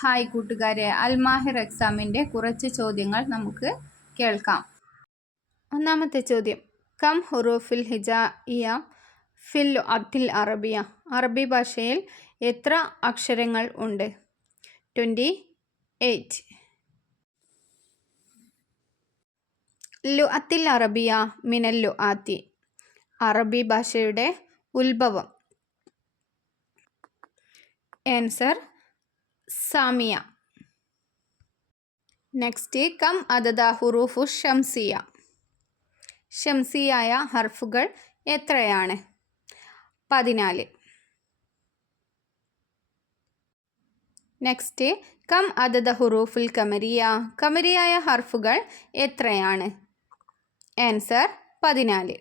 Hi കൂട്ടുകാരെ, അൽമാഹിർ എക്സാമിൻ്റെ കുറച്ച് ചോദ്യങ്ങൾ നമുക്ക് കേൾക്കാം. ഒന്നാമത്തെ ചോദ്യം, കം ഹുറൂഫിൽ ഹിജായിയ ഫിൽ ലുഅത്തിൽ അറബിയ. അറബി ഭാഷയിൽ എത്ര അക്ഷരങ്ങൾ ഉണ്ട്? 28. ലുഅത്തിൽ അറബിയ മിനൽ ലുആത്തി. അറബി ഭാഷയുടെ ഉത്ഭവം. ആൻസർ സാമിയ. നെക്സ്റ്റ്, കം അദദ ഹുറൂഫു ഷംസിയ. ഷംസിയായ ഹർഫുകൾ എത്രയാണ്? 14. നെക്സ്റ്റ്, കം അദദ ഹുറൂഫുൽ കമരിയ. കമരിയായ ഹർഫുകൾ എത്രയാണ്? ആൻസർ 14.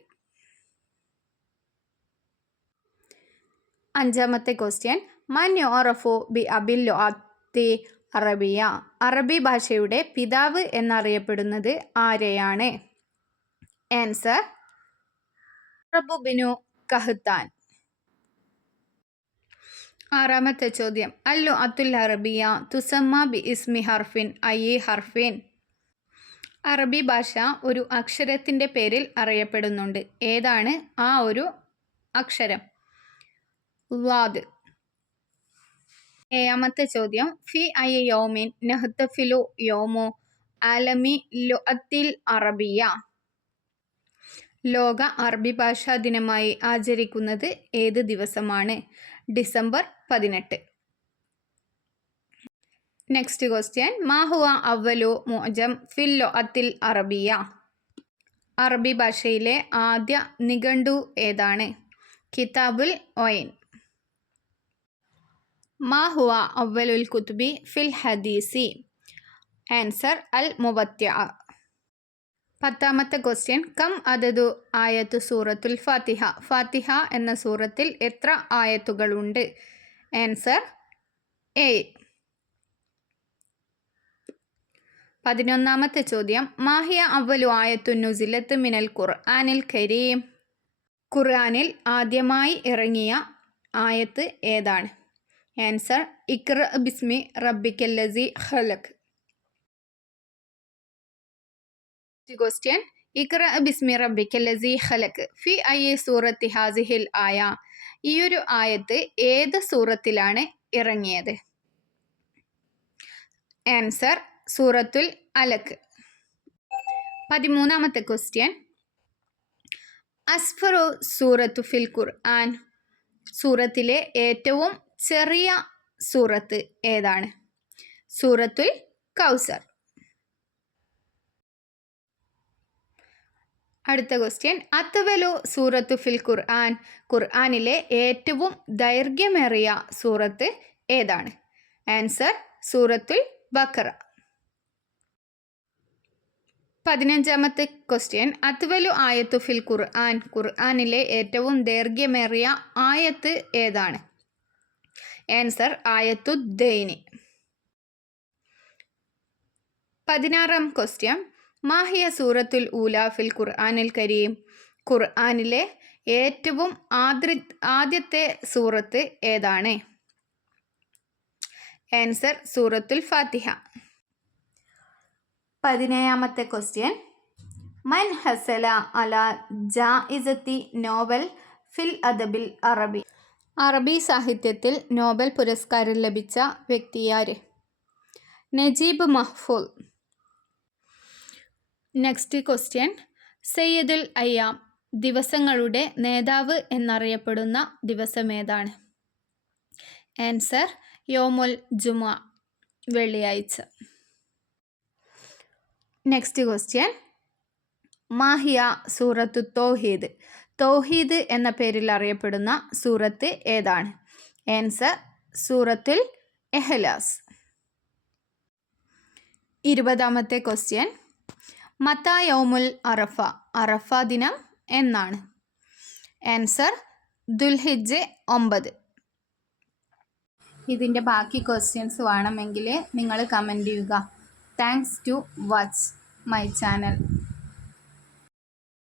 അഞ്ചാമത്തെ ക്വസ്റ്റ്യൻ, മൻ യുഅറഫു ബി അബിൽ ലുഅത്തി അറബിയ. അറബി ഭാഷയുടെ പിതാവ് എന്നറിയപ്പെടുന്നത് ആരെയാണ്? ആൻസർ റബ്ബു ബിനു കഹ്താൻ. ആറാമത്തെ ചോദ്യം, അൽ ലുഅത്തുൽ അറബിയ തുസമ്മ ബി ഇസ്മി ഹർഫിൻ അയ്യി ഹർഫിൻ. അറബി ഭാഷ ഒരു അക്ഷരത്തിൻ്റെ പേരിൽ അറിയപ്പെടുന്നുണ്ട്. ഏതാണ് ആ ഒരു അക്ഷരം? വാദ്. ഏഴാമത്തെ ചോദ്യം, ഫി അയ്യി യൗമിൻ നഹ്തഫിലു യൗമു ആലമി ലുഅത്തിൽ അറബിയ. ലോക അറബി ഭാഷാ ദിനമായി ആചരിക്കുന്നത് ഏത് ദിവസമാണ്? ഡിസംബർ 18. നെക്സ്റ്റ് ക്വസ്റ്റ്യൻ, മാ ഹുവ അവ്വലു മുഅ്ജം ഫിൽ ലുഅത്തിൽ അറബിയ. അറബി ഭാഷയിലെ ആദ്യ നിഘണ്ടു ഏതാണ്? കിതാബുൽ ഒയിൻ. മാ ഹുവ അവ്വലുൽ കുതുബി ഫിൽ ഹദീസി. ആൻസർ അൽ മുവത്ത്യ. 10ാമത്തെ ക്വസ്റ്റ്യൻ, കം അദദു ആയത്തു സൂറത്തുൽ ഫാത്തിഹ. ഫാത്തിഹ എന്ന സൂറത്തിൽ എത്ര ആയത്തുകളുണ്ട്? ആൻസർ 7. 11ാമത്തെ ചോദ്യം, മാഹിയ അവ്വലു ആയത്തു നുസിലത്ത് മിനൽ ഖുർആനിൽ കരീം. ഖുർആനിൽ ആദ്യമായി ഇറങ്ങിയ ആയത്ത് ഏതാണ്? ആൻസർ ഇഖ്റ ബിസ്മി റബ്ബിക്കല്ലസി ഖലഖ്. ക്വസ്റ്റ്യൻ, ഇഖ്റ ബിസ്മി റബ്ബിക്കല്ലസി ഖലഖ് ഫി അയ്യി സൂറത്തി ഹാസിഹിൽ ആയ. ഈയൊരു ആയത്ത് ഏത് സൂറത്തിലാണ് ഇറങ്ങിയത്? ആൻസർ സൂറത്തുൽ അലഖ്. 13ാമത്തെ ക്വസ്റ്റ്യൻ, അസ്ഫറു സൂറത്തു ഫിൽ ഖുർആൻ. സൂറത്തിലെ ഏറ്റവും ചെറിയ സൂറത്ത് ഏതാണ്? സൂറത്തുൽ കൗസർ. അടുത്ത ക്വസ്റ്റ്യൻ, അത്വലു സൂറത്തു ഫിൽ ഖുർആൻ. ഖുർആനിലെ ഏറ്റവും ദൈർഘ്യമേറിയ സൂറത്ത് ഏതാണ്? ആൻസർ സൂറത്തുൽ ബഖറ. 15ാമത്തെ ക്വസ്റ്റ്യൻ, അത്വലു ആയത്തു ഫിൽ ഖുർആൻ. ഖുർആനിലെ ഏറ്റവും ദൈർഘ്യമേറിയ ആയത്ത് ഏതാണ്? ആൻസർ ആയത്തു ദൈനി. 16ാം ക്വസ്റ്റ്യൻ, മാഹിയ സൂറത്തുൽ ഊല ഫിൽ ഖുർആനിൽ കരീം. ഖുർആനിലെ ഏറ്റവും ആദ്യത്തെ സൂറത്ത് ഏതാണ്? ആൻസർ സൂറത്തുൽ ഫാത്തിഹ. 17ാമത്തെ ക്വസ്റ്റ്യൻ, മൻ ഹസല അല ജായിസത്തി നോബൽ ഫിൽ അദബിൽ അറബി. അറബി സാഹിത്യത്തിൽ നോബൽ പുരസ്കാരം ലഭിച്ച വ്യക്തിയാര്? നജീബ് മഹ്ഫൂൽ. നെക്സ്റ്റ് ക്വസ്റ്റ്യൻ, സയ്യിദുൽ അയ്യാം. ദിവസങ്ങളുടെ നേതാവ് എന്നറിയപ്പെടുന്ന ദിവസമേതാണ്? ആൻസർ യോമുൽ ജുമുഅ, വെള്ളിയാഴ്ച. നെക്സ്റ്റ് ക്വസ്റ്റ്യൻ, മാഹിയ സൂറത്തു തൗഹീദ്. തൗഹീദ് എന്ന പേരിൽ അറിയപ്പെടുന്ന സൂറത്ത് ഏതാണ്? ആൻസർ സൂറത്തുൽ ഇഖ്ലാസ്. 20ാമത്തെ ക്വസ്റ്റ്യൻ, മത്താ യൗമുൽ അറഫ. അറഫ ദിനം എന്നാണ്? ആൻസർ ദുൽഹിജ്ജ് 9. ഇതിൻ്റെ ബാക്കി ക്വസ്റ്റ്യൻസ് വേണമെങ്കിൽ നിങ്ങൾ കമൻറ്റ് ചെയ്യുക. Thanks to watch my channel.